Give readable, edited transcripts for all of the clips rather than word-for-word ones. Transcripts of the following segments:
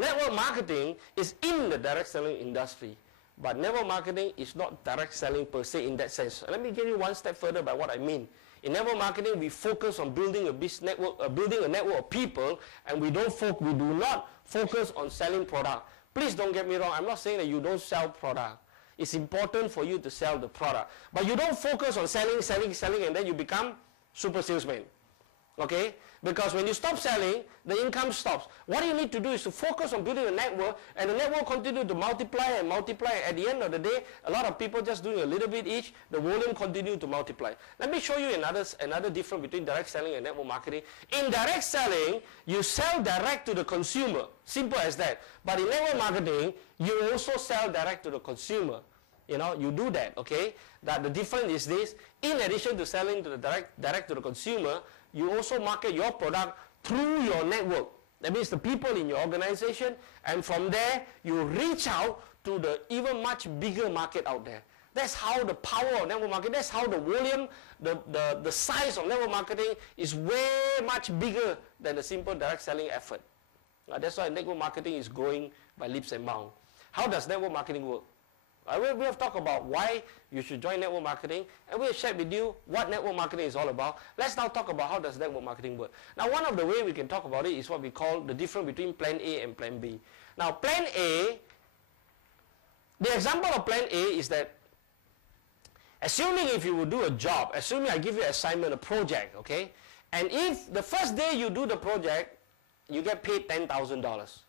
Network marketing is in the direct selling industry, but network marketing is not direct selling per se in that sense. Let me get you one step further by what I mean. In network marketing, we focus on building a business network, building a network of people, and we do not focus on selling product. Please don't get me wrong. I'm not saying that you don't sell product. It's important for you to sell the product, but you don't focus on selling, and then you become super salesman. Okay? Because when you stop selling, the income stops. What you need to do is to focus on building a network, and the network continue to multiply and multiply. At the end of the day, a lot of people just doing a little bit each, the volume continue to multiply. Let me show you another difference between direct selling and network marketing. In direct selling, you sell direct to the consumer. Simple as that. But in network marketing, you also sell direct to the consumer. You know, you do that, okay? That the difference is this: in addition to selling to the direct to the consumer, you also market your product through your network. That means the people in your organization, and from there you reach out to the even much bigger market out there. That's how the power of network marketing, that's how the volume, the size of network marketing is way much bigger than the simple direct selling effort. That's why network marketing is growing by leaps and bounds. How does network marketing work? We have talked about why you should join network marketing, and we have shared with you what network marketing is all about. Let's now talk about how does network marketing work. Now, one of the ways we can talk about it is what we call the difference between plan A and plan B. Now, plan A, the example of plan A is that, assuming if you will do a job, assuming I give you an assignment, a project, okay, and if the first day you do the project, you get paid $10,000.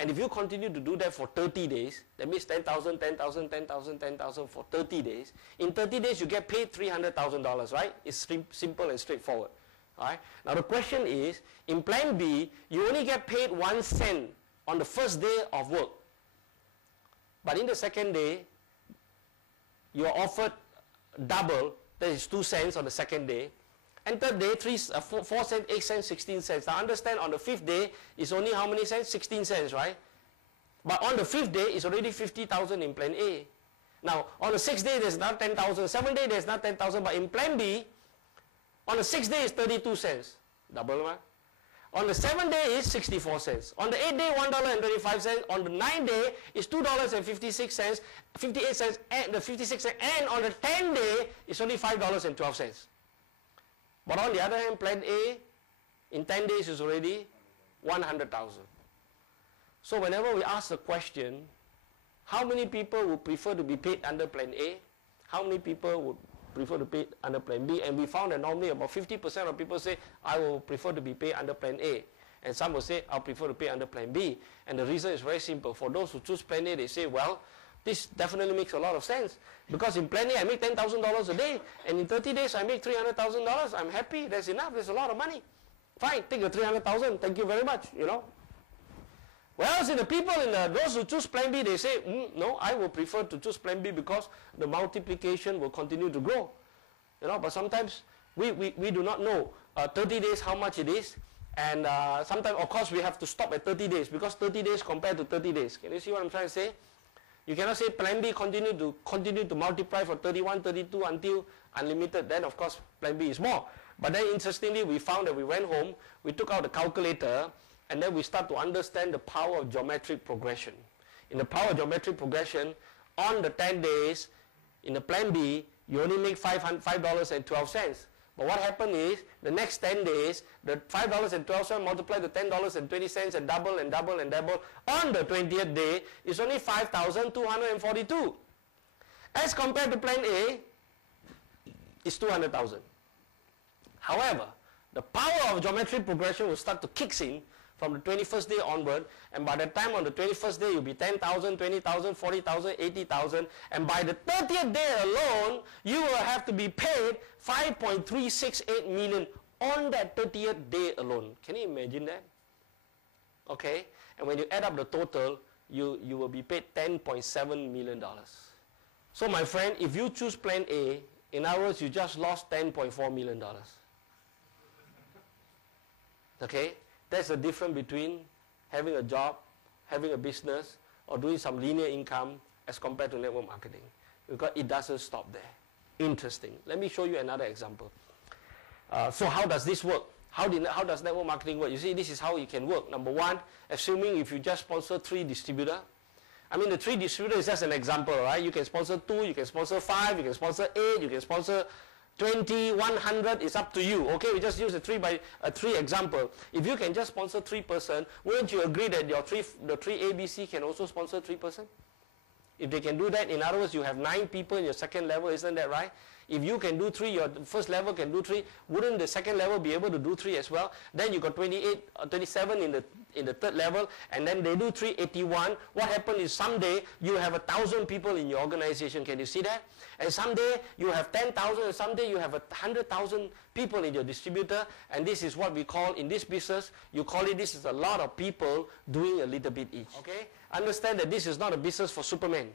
And if you continue to do that for 30 days, that means 10,000, 10,000, 10,000, 10,000 for 30 days. In 30 days, you get paid $300,000, right? It's simple and straightforward. All right? Now, the question is, in plan B, you only get paid 1 cent on the first day of work. But in the second day, you are offered double, that is 2 cents on the second day. And third day, 4 cents, 8 cents, 16 cents. Now understand, on the fifth day, it's only how many cents? 16 cents, right? But on the fifth day, it's already 50,000 in plan A. Now, on the sixth day, there's not 10,000. Seventh day, there's not 10,000. But in plan B, on the sixth day, it's 32 cents. Double, right? On the seventh day, it's 64 cents. On the eighth day, $1.25. On the ninth day, it's $2.56, 58 cents, and the 56 cents. And on the 10th day, it's only $5.12. But on the other hand, plan A, in 10 days is already 100,000. So whenever we ask the question, how many people would prefer to be paid under plan A? How many people would prefer to pay under plan B? And we found that normally about 50% of people say, I will prefer to be paid under plan A. And some will say, I'll prefer to pay under plan B. And the reason is very simple. For those who choose plan A, they say, well, this definitely makes a lot of sense, because in plan A I make $10,000 a day, and in 30 days I make $300,000. I'm happy. That's enough. There's a lot of money. Fine, take the 300,000. Thank you very much. You know. Whereas in the people, those who choose plan B, they say, no, I will prefer to choose plan B because the multiplication will continue to grow. You know. But sometimes we do not know 30 days how much it is, and sometimes of course we have to stop at 30 days because 30 days compared to 30 days. Can you see what I'm trying to say? You cannot say plan B continue to multiply for 31, 32 until unlimited. Then of course plan B is more. But then interestingly, we found that we went home, we took out the calculator, and then we start to understand the power of geometric progression. In the power of geometric progression, on the 10 days, in the plan B, you only make $5.12. But what happened is, the next 10 days, the $5.12 multiplied to $10.20 and double and double and double. On the 20th day, it's only $5,242. As compared to plan A, it's $200,000. However, the power of geometric progression will start to kick in from the 21st day onward, and by the time on the 21st day, you'll be 10,000, 20,000, 40,000, 80,000, and by the 30th day alone, you will have to be paid $5.368 million on that 30th day alone. Can you imagine that? Okay, and when you add up the total, you will be paid $10.7 million. So my friend, if you choose plan A, in other words, you just lost $10.4 million. Okay? That's the difference between having a job, having a business, or doing some linear income as compared to network marketing. Because it doesn't stop there. Interesting. Let me show you another example. So how does this work? How does network marketing work? You see, this is how it can work. Number one, assuming if you just sponsor 3 distributors. I mean, the 3 distributors is just an example, right? You can sponsor 2, you can sponsor 5, you can sponsor 8, you can sponsor 20, 100, it's up to you. Okay, we just use a 3 example. If you can just sponsor 3 person, wouldn't you agree that the 3 ABC can also sponsor 3 person? If they can do that, in other words, you have 9 people in your second level, isn't that right? If you can do 3, your first level can do 3, wouldn't the second level be able to do 3 as well? Then you got 28 or 27 in the third level, and then they do 381. What happens is someday you have 1,000 people in your organization. Can you see that? And someday you have 10,000, and someday you have 100,000 people in your distributor. And this is what we call in this business. You call it, this is a lot of people doing a little bit each. Okay? Understand that this is not a business for Superman.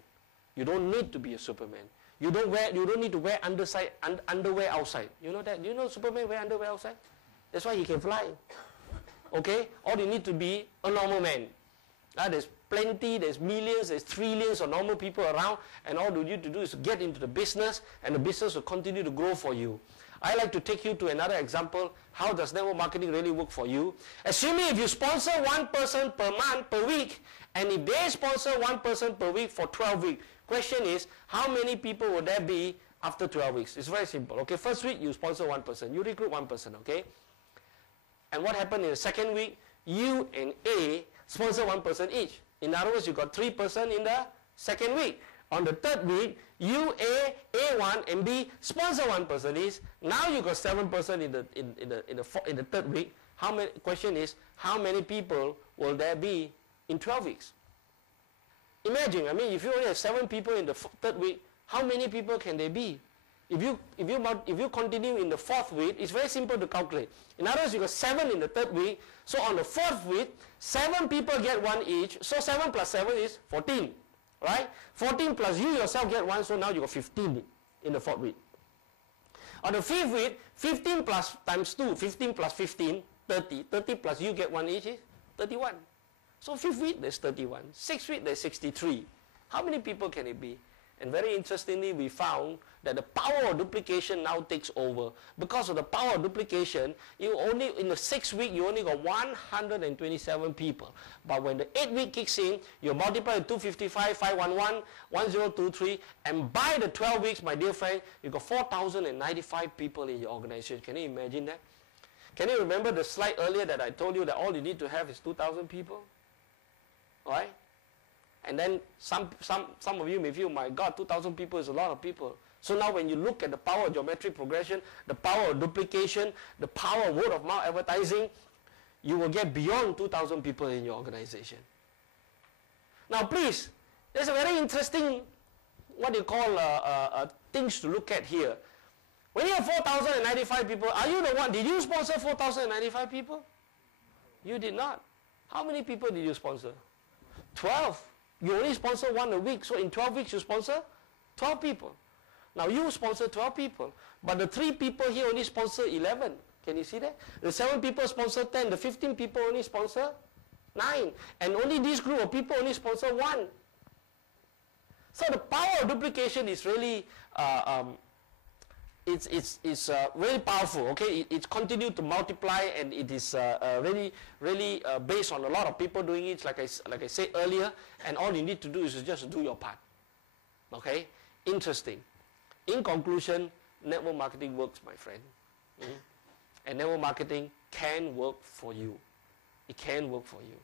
You don't need to be a Superman. You don't need to wear underwear outside. You know that? Do you know Superman wear underwear outside? That's why he can fly. Okay? All you need to be a normal man. There's plenty, there's millions, there's trillions of normal people around, and all you need to do is get into the business, and the business will continue to grow for you. I like to take you to another example. How does network marketing really work for you? Assuming if you sponsor 1 person per month, per week, and if they sponsor 1 person per week for 12 weeks, question is, how many people will there be after 12 weeks? It's very simple. Okay, first week you sponsor 1 person, you recruit 1 person, okay? And what happened in the second week? You and A sponsor 1 person each. In other words, you got 3 person in the second week. On the third week, you A1 and B sponsor 1 person each. Now you got 7 person in the third week. Question is, how many people will there be in 12 weeks? Imagine, I mean, if you only have 7 people in the third week, how many people can there be? If you continue in the 4th week, it's very simple to calculate. In other words, you got 7 in the third week. So on the 4th week, 7 people get 1 each. So 7 plus 7 is 14, right? 14 plus you yourself get 1. So now you got 15 in the 4th week. On the 5th week, 15 plus times 2, 15 plus 15, 30. 30 plus you get 1 each is 31. So 5th week, there's 31. 6th week, there's 63. How many people can it be? And very interestingly, we found that the power of duplication now takes over. Because of the power of duplication, in the 6th week, you only got 127 people. But when the 8th week kicks in, you multiply 255, 511, 1023, and by the 12 weeks, my dear friend, you got 4,095 people in your organization. Can you imagine that? Can you remember the slide earlier that I told you that all you need to have is 2,000 people? Right? And then some of you may feel, my God, 2,000 people is a lot of people. So now when you look at the power of geometric progression, the power of duplication, the power of word of mouth advertising, you will get beyond 2,000 people in your organization. Now please, there's a very interesting, what you call, things to look at here. When you have 4,095 people, are you the one, did you sponsor 4,095 people? You did not. How many people did you sponsor? 12. You only sponsor 1 a week, so in 12 weeks you sponsor 12 people. Now you sponsor 12 people, but the 3 people here only sponsor 11. Can you see that? The 7 people sponsor 10, the 15 people only sponsor 9, and only this group of people only sponsor 1. So the power of duplication is really it's really powerful. Okay, it's continued to multiply, and it is really based on a lot of people doing it. Like I said earlier, and all you need to do is just do your part. Okay, interesting. In conclusion, network marketing works, my friend, and network marketing can work for you. It can work for you.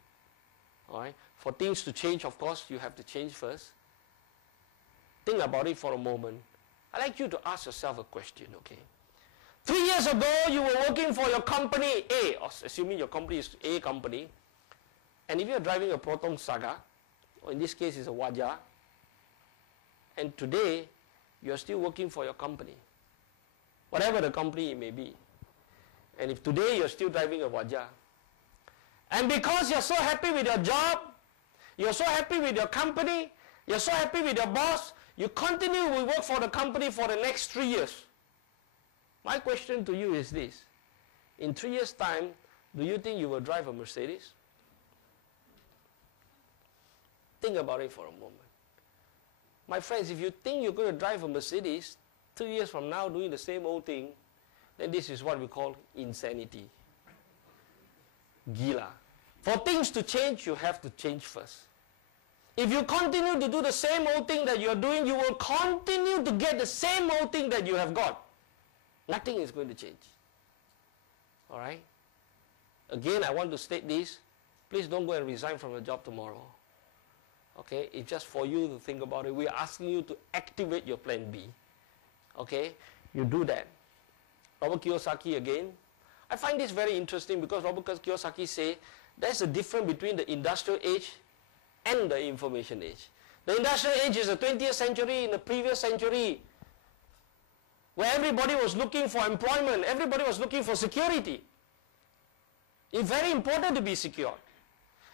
All right. For things to change, of course, you have to change first. Think about it for a moment. I'd like you to ask yourself a question, okay? 3 years ago, you were working for your company A, or assuming your company is A company, and if you're driving a Proton Saga, or in this case it's a Wajah, and today, you're still working for your company, whatever the company it may be, and if today you're still driving a Wajah, and because you're so happy with your job, you're so happy with your company, you're so happy with your boss, you continue to work for the company for the next 3 years. My question to you is this. In 3 years' time, do you think you will drive a Mercedes? Think about it for a moment. My friends, if you think you're going to drive a Mercedes 3 years from now doing the same old thing, then this is what we call insanity. gila. For things to change, you have to change first. If you continue to do the same old thing that you are doing, you will continue to get the same old thing that you have got. Nothing is going to change. All right? Again, I want to state this. Please don't go and resign from your job tomorrow. Okay? It's just for you to think about it. We are asking you to activate your plan B. Okay? You do that. Robert Kiyosaki again. I find this very interesting because Robert Kiyosaki say there's a difference between the industrial age and the information age. The industrial age is the 20th century, in the previous century, where everybody was looking for employment, everybody was looking for security. It's very important to be secure.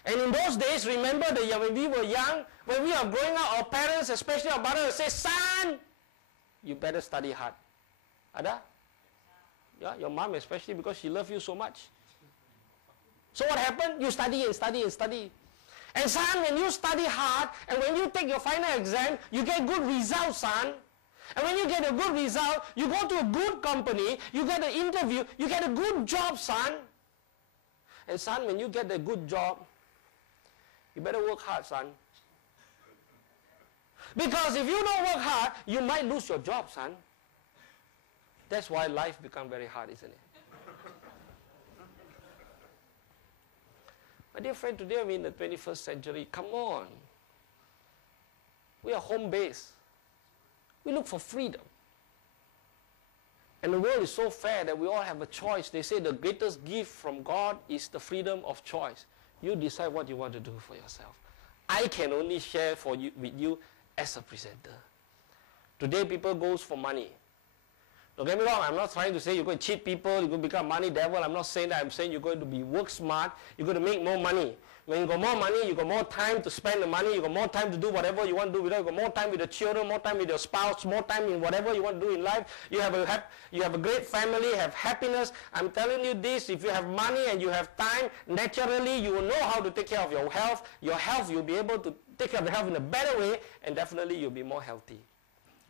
And in those days, remember that when we were young, when we are growing up, our parents, especially our mother, would say, son, you better study hard. Ada? Yeah, your mom especially, because she loves you so much. So what happened? You study and study and study. And son, when you study hard, and when you take your final exam, you get good results, son. And when you get a good result, you go to a good company, you get an interview, you get a good job, son. And son, when you get a good job, you better work hard, son. Because if you don't work hard, you might lose your job, son. That's why life becomes very hard, isn't it? My dear friend, today we're in the 21st century. Come on. We are home-based. We look for freedom. And the world is so fair that we all have a choice. They say the greatest gift from God is the freedom of choice. You decide what you want to do for yourself. I can only share with you as a presenter. Today people go for money. Don't get me wrong, I'm not trying to say you're going to cheat people, you're going to become a money devil. I'm not saying that. I'm saying you're going to be work smart, you're going to make more money. When you got more money, you got more time to spend the money, you got more time to do whatever you want to do with it, you got more time with the children, more time with your spouse, more time in whatever you want to do in life. You have a great family, have happiness. I'm telling you this, if you have money and you have time, naturally you will know how to take care of your health. Your health, you'll be able to take care of your health in a better way, and definitely you'll be more healthy.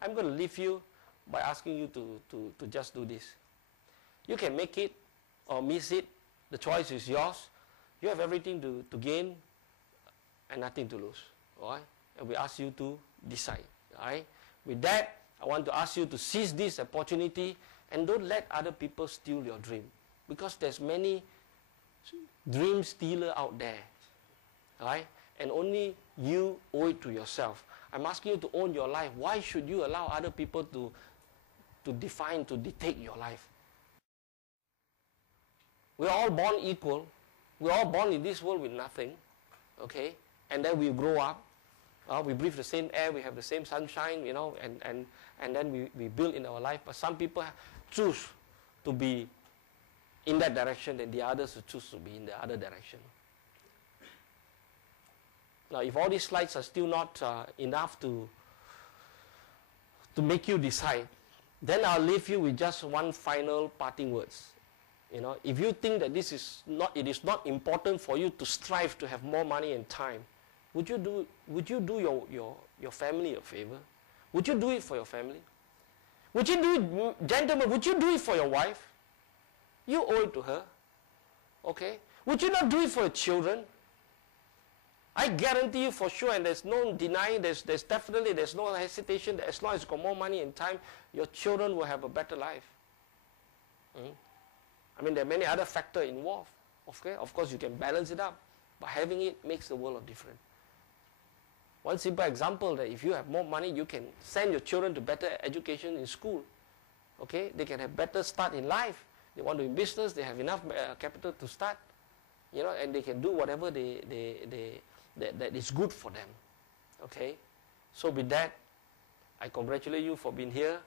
I'm going to leave you by asking you to just do this. You can make it or miss it. The choice is yours. You have everything to gain and nothing to lose. All right? And we ask you to decide. All right? With that, I want to ask you to seize this opportunity and don't let other people steal your dream. Because there's many dream stealers out there. All right? And only you owe it to yourself. I'm asking you to own your life. Why should you allow other people to dictate your life? We're all born equal. We're all born in this world with nothing. Okay? And then we grow up. We breathe the same air. We have the same sunshine, you know, and then we build in our life. But some people choose to be in that direction and the others choose to be in the other direction. Now, if all these slides are still not enough to make you decide, then I'll leave you with just one final parting words. You know, if you think that it is not important for you to strive to have more money and time, would you do your family a favor? Would you do it for your family? Would you do it, gentlemen, would you do it for your wife? You owe it to her. Okay? Would you not do it for your children? I guarantee you for sure, and there's no denying, there's no hesitation that as long as you got more money and time, your children will have a better life. I mean, there are many other factors involved. Okay? Of course, you can balance it up, but having it makes the world of difference. One simple example, that if you have more money, you can send your children to better education in school. Okay? They can have better start in life. They want to do business, they have enough capital to start. You know, and they can do whatever that is good for them. Okay? So with that, I congratulate you for being here.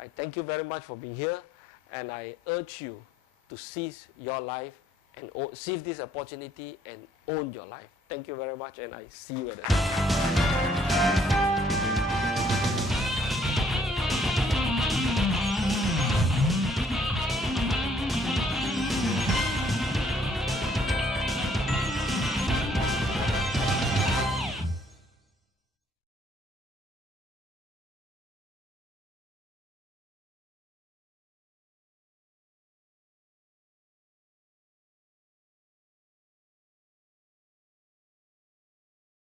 I thank you very much for being here. And I urge you to seize your life and seize this opportunity and own your life. Thank you very much, and I see you at the